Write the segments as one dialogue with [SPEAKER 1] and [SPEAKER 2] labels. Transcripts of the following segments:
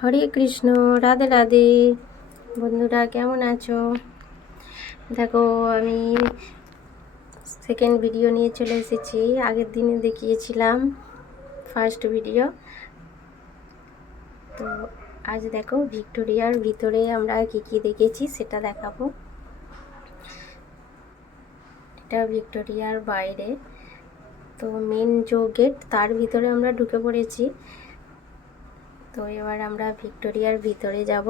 [SPEAKER 1] হরে কৃষ্ণ, রাধে রাধে। বন্ধুরা, কেমন আছো? দেখো, আমি সেকেন্ড ভিডিও নিয়ে চলে এসেছি। আগের দিনে দেখিয়েছিলাম ফার্স্ট ভিডিও তো আজ দেখো, ভিক্টোরিয়ার ভিতরে আমরা কি কি দেখেছি সেটা দেখাবো। এটা ভিক্টোরিয়ার বাইরে। তো মেন যে গেট তার ভিতরে আমরা ঢুকে পড়েছি। তো এবার আমরা ভিক্টোরিয়ার ভিতরে যাব।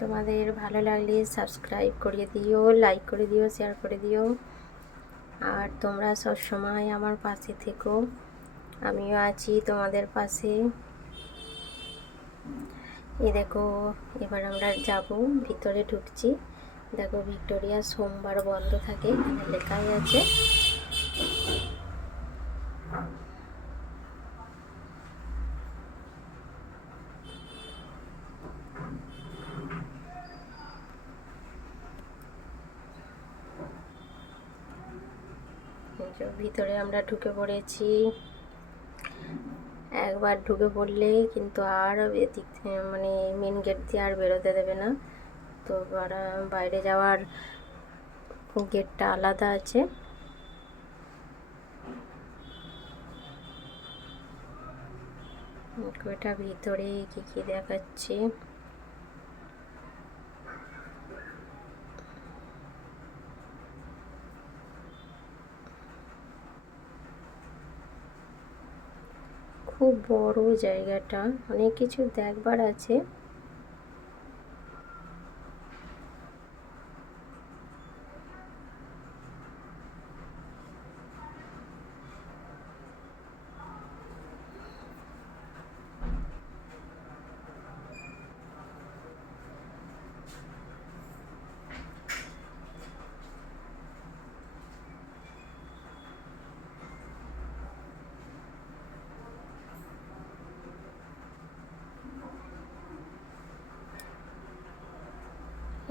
[SPEAKER 1] তোমাদের ভালো লাগলে সাবস্ক্রাইব করে দিও লাইক করে দিও শেয়ার করে দিও। আর তোমরা সব সময় আমার পাশে থেকো। আমিও আছি তোমাদের পাশে। এ দেখো, এবার আমরা যাব, ভিতরে ঢুকছি। দেখো ভিক্টোরিয়া সোমবার বন্ধ থাকে, এখানে লেখাই আছে। ভিতরে আমরা ঢুকে পড়েছি। একবার ঢুকে পড়লেই কিন্তু আর এদিক মানে মেন গেট দিয়ে আর বেরোতে দেবে না। তো বাইরে যাওয়ার গেটটা আলাদা আছে। এটা ভিতরে কি কি দেখাচ্ছে। খুব বড় জায়গাটা, অনেক কিছু দেখবার আছে।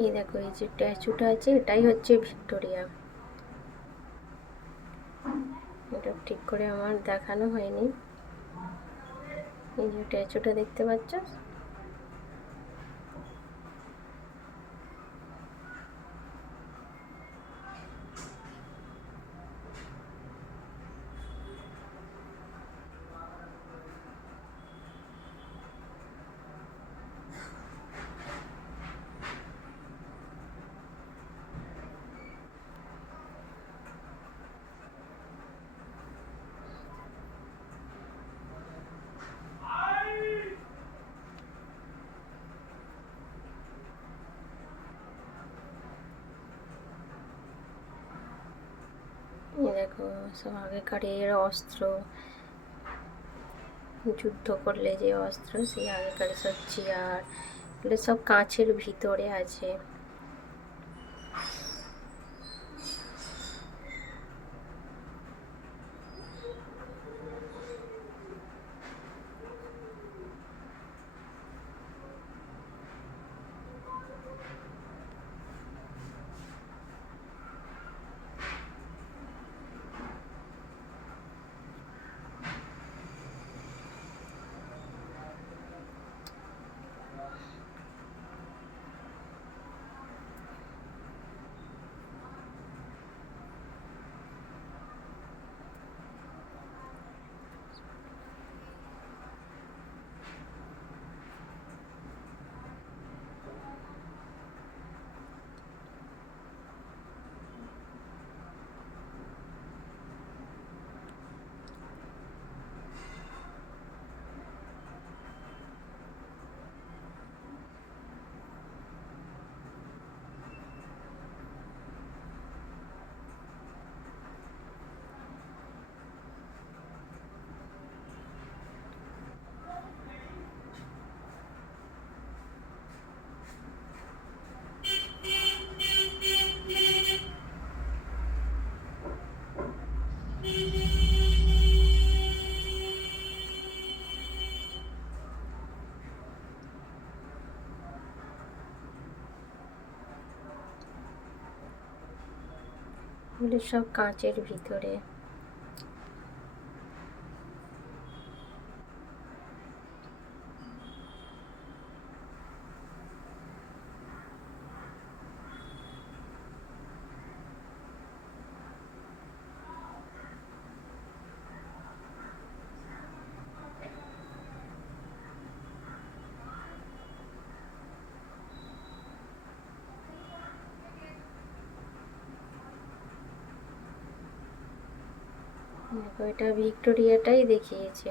[SPEAKER 1] এই দেখো, এই যে স্ট্যাচুটা আছে, এটাই হচ্ছে ভিক্টোরিয়া। এটা ঠিক করে আমার দেখানো হয়নি। এই যে স্ট্যাচুটা দেখতে পাচ্ছ? দেখো, সব আগেকারের অস্ত্র। যুদ্ধ করলে যে অস্ত্র, সেই আগেকার সব চেয়ার। এগুলো সব কাঁচের ভিতরে আছে। এগুলো সব কাঁচের ভিতরে। দেখো এটা ভিক্টোরিয়াটাই দেখিয়েছে।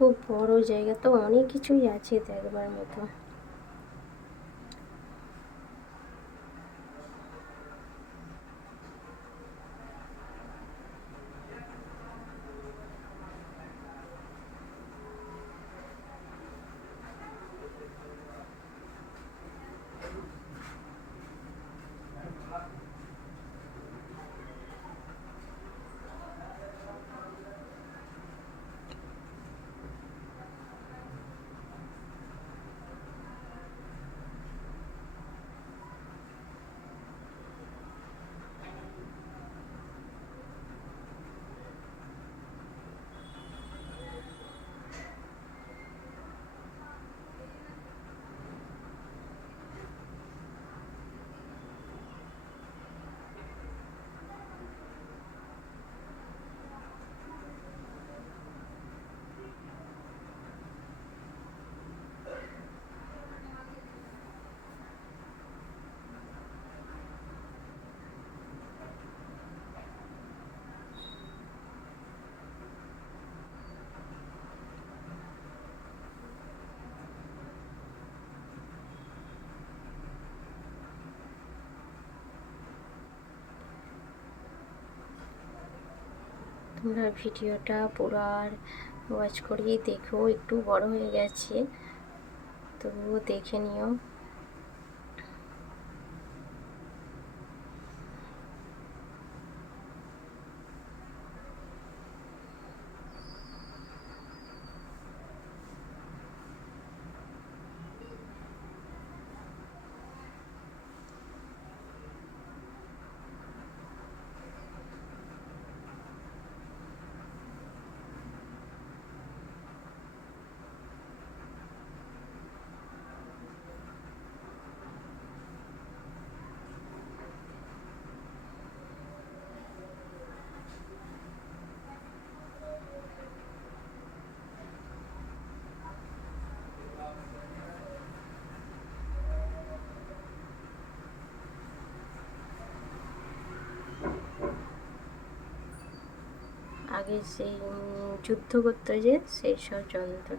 [SPEAKER 1] খুব বড় জায়গা তো অনেক কিছুই আছে দেখবার মতো। তোমরা ভিডিওটা পুরো আর ওয়াচ করিয়ে দেখো একটু বড় হয়ে গেছে। তবুও দেখে নিও। আগে সেই যুদ্ধ করতো যে সেই সব যন্ত্র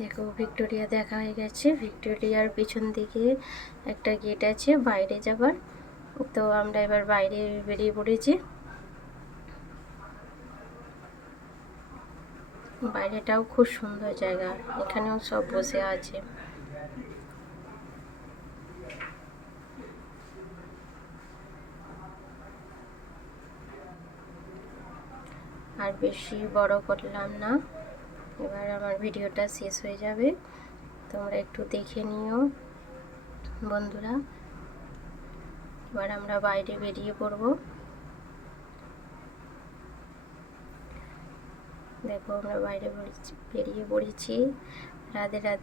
[SPEAKER 1] দেখো, ভিক্টোরিয়া দেখা হয়ে গেছে। ভিক্টোরিয়ার পিছন দিকে একটা গেট আছে, বাইরে যাবার। তো আমরা এবার বাইরে বেরিয়ে পড়েছি। বাইরেটাও খুব সুন্দর জায়গা। এখানেও সব বসে আছে। আর বেশি বড় করলাম না। এবার আমার ভিডিওটা শেষ হয়ে যাবে। তোমরা একটু দেখে নিও, বন্ধুরা। এবার আমরা বাইরে বেরিয়ে পড়ব। দেখো আমরা বাইরে বেরিয়ে পড়েছি। রাধে রাধে।